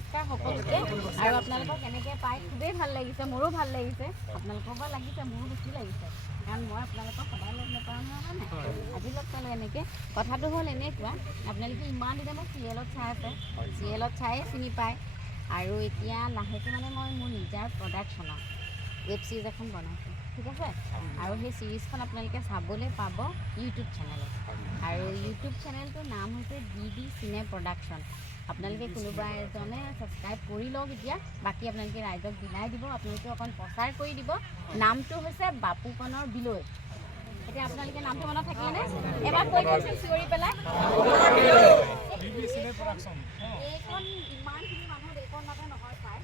নমস্কাৰ সকলোকে আৰু আপোনালোকক কেনেকৈ পাই খুবেই ভাল লাগিছে মোৰো ভাল লাগিছে আপোনালোকৰ পৰা লাগিছে মোৰো বেছি লাগিছে কাৰণ মই আপোনালোকক সদায় লগ নাপাওঁ নহয় নাই আজি লগ পালোঁ এনেকৈ কথাটো হ'ল এনেকুৱা আপোনালোকে ইমান দিনে মই চিৰিয়েলত চাই আছে চিৰিয়েলত চায়ে চিনি পায় আৰু এতিয়া লাহেকৈ মানে মই মোৰ নিজৰ প্ৰডাকশ্যনৰ ৱেব ছিৰিজ এখন বনাইছোঁ ঠিক আছে আৰু সেই ছিৰিজখন আপোনালোকে চাবলৈ পাব ইউটিউব চেনেলত আৰু ইউটিউব চেনেলটোৰ নাম হৈছে DD চিনে প্ৰডাকশ্যন আপোনালোকে কোনোবা এজনে ছাবস্ক্ৰাইব কৰি লওক এতিয়া বাকী আপোনালোকে ৰাইজক বিলাই দিব আপোনালোকে অকণ প্ৰচাৰ কৰি দিব নামটো হৈছে বাপুকণৰ বিলৈ এতিয়া আপোনালোকে নামটো মনত থাকিলেনে এবাৰ কৈ দিয়কচোন চিঞৰি পেলাই এইখন ইমানখিনি মানুহ এইখন নাতে নহয় পায়